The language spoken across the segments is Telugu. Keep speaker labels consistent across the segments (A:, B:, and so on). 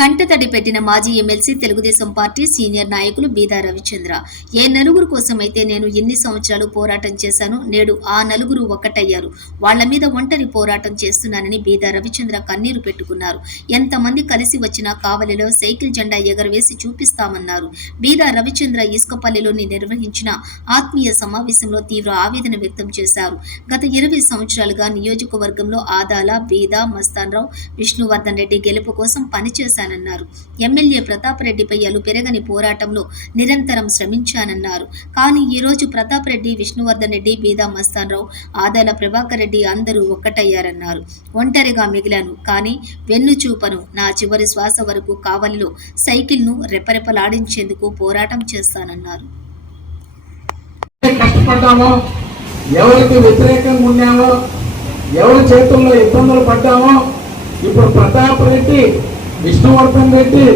A: కంటతడి పెట్టిన మాజీ ఎమ్మెల్సీ తెలుగుదేశం పార్టీ సీనియర్ నాయకులు బీదా రవిచంద్ర. ఏ నలుగురు కోసమైతే నేను ఎన్ని సంవత్సరాలు పోరాటం చేశానో నేడు ఆ నలుగురు ఒక్కటయ్యారు. వాళ్ళ మీద ఒంటరి పోరాటం చేస్తున్నానని బీదా రవిచంద్ర కన్నీరు పెట్టుకున్నారు. ఎంతమంది కలిసి వచ్చినా కావలిలో సైకిల్ జెండా ఎగరవేసి చూపిస్తామన్నారు. బీదా రవిచంద్ర ఇసుకపల్లిలోని నిర్వహించిన ఆత్మీయ సమావేశంలో తీవ్ర ఆవేదన వ్యక్తం చేశారు. గత ఇరవై సంవత్సరాలుగా నియోజకవర్గంలో ఆదాల బీదా మస్తాన్రావు విష్ణువర్ధన్ రెడ్డి గెలుపు కోసం పనిచేశాను చేశానన్నారు ఎమ్మెల్యే ప్రతాప్ రెడ్డిపై అలు పెరగని పోరాటంలో నిరంతరం శ్రమించానన్నారు. కానీ ఈరోజు రోజు ప్రతాప్ రెడ్డి విష్ణువర్ధన్ రెడ్డి బీదా మస్తాన్ రావు ఆదాల ప్రభాకర్ రెడ్డి అందరూ ఒక్కటయ్యారన్నారు. ఒంటరిగా మిగిలాను. కానీ వెన్ను చూపను నా చివరి శ్వాస వరకు కావలిలో సైకిల్ను రెపరెపలాడించేందుకు పోరాటం చేస్తానన్నారు.
B: కష్టపడ్డామో? ఎవరికి వ్యతిరేకంగా ఉన్నామో? ఎవరి చేతుల్లో ఇబ్బందులు పడ్డామో? ఇప్పుడు ప్రతాప్ రెడ్డి విష్ణువర్ధన్ రెడ్డి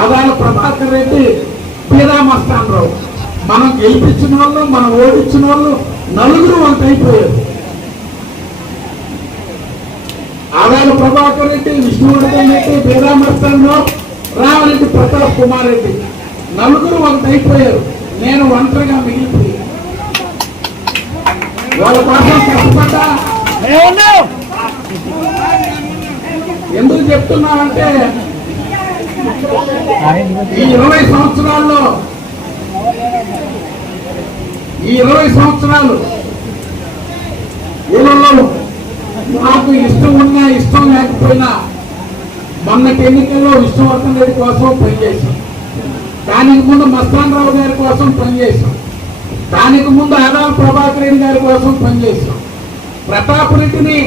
B: ఆదాయ ప్రభాకర్ రెడ్డి పీరామస్థాన్ రావు మనం గెలిపించిన వాళ్ళు మనం ఓడించిన వాళ్ళు నలుగురు వంట అయిపోయారు. ఆదాయ ప్రభాకర్ రెడ్డి విష్ణువర్ధన్ రెడ్డి పీరామస్థాన్ రావు రామరెడ్డి ప్రతాప్ కుమార్ రెడ్డి. నలుగురు వంట అయిపోయారు. నేను ఒంటరిగా మిగిలిపోయాను. వాళ్ళ కోసం కష్టపడ్డా. ఎందుకు చెప్తున్నానంటే ఈ ఇరవై సంవత్సరాల్లో ఈ ఇరవై సంవత్సరాలు ఊళ్ళలో నాకు ఇష్టం ఉన్నా ఇష్టం లేకపోయినా మొన్నటి ఎన్నికల్లో విష్ణువర్ధన్ రెడ్డి కోసం పనిచేశాం. దానికి ముందు మస్తాన్ రావు గారి కోసం పనిచేశాం. దానికి ముందు ఆదాల ప్రభాకర్ రెడ్డి గారి కోసం పనిచేశాం. ప్రతాప్ రెడ్డిని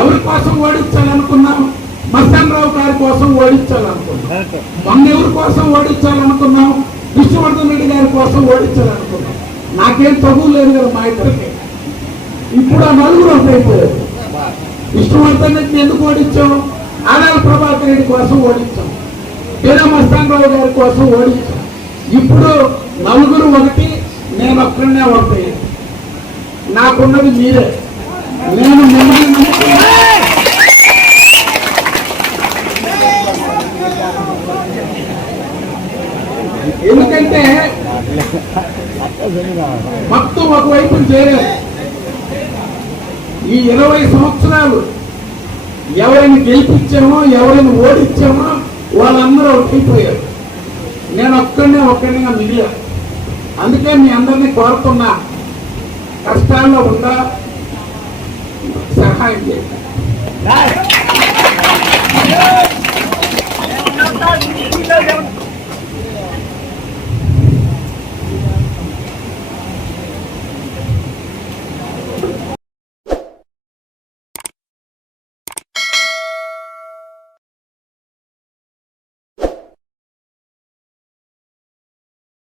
B: ఎవరి కోసం ఓడించాలనుకున్నాం? మస్తాన్ రావు గారి కోసం ఓడించాలనుకున్నాం. ఎవరి కోసం ఓడించాలనుకున్నాం. విష్ణువర్ధన్ రెడ్డి గారి కోసం ఓడించాలనుకున్నాం. నాకేం చదువు లేదు కదా మా ఇద్దరికి. ఇప్పుడు ఆ నలుగురు అయిపోయారు విష్ణువర్ధన్ రెడ్డిని ఎందుకు ఓడించాం? ఆదాల ప్రభాకర్ రెడ్డి కోసం ఓడించాం. వీర మస్తాన్ రావు గారి కోసం ఓడించాం. ఇప్పుడు నలుగురు ఒకటి నేను ఒక్కడనే ఒకటి నాకున్నది మీరే. నేను మిమ్మల్ని నమ్ముకున్నా. మొత్తం ఒకవైపు చేరారు ఈ ఇరవై సంవత్సరాలు ఎవరిని గెలిపించామో ఎవరిని ఓడించామో వాళ్ళందరూ ఒకటిపోయారు నేను ఒక్కడినే ఒక్కడిగా మిగిలా అందుకే మీ అందరినీ కోరుతున్నా కష్టాల్లో ఉందా సహాయం చేయండి.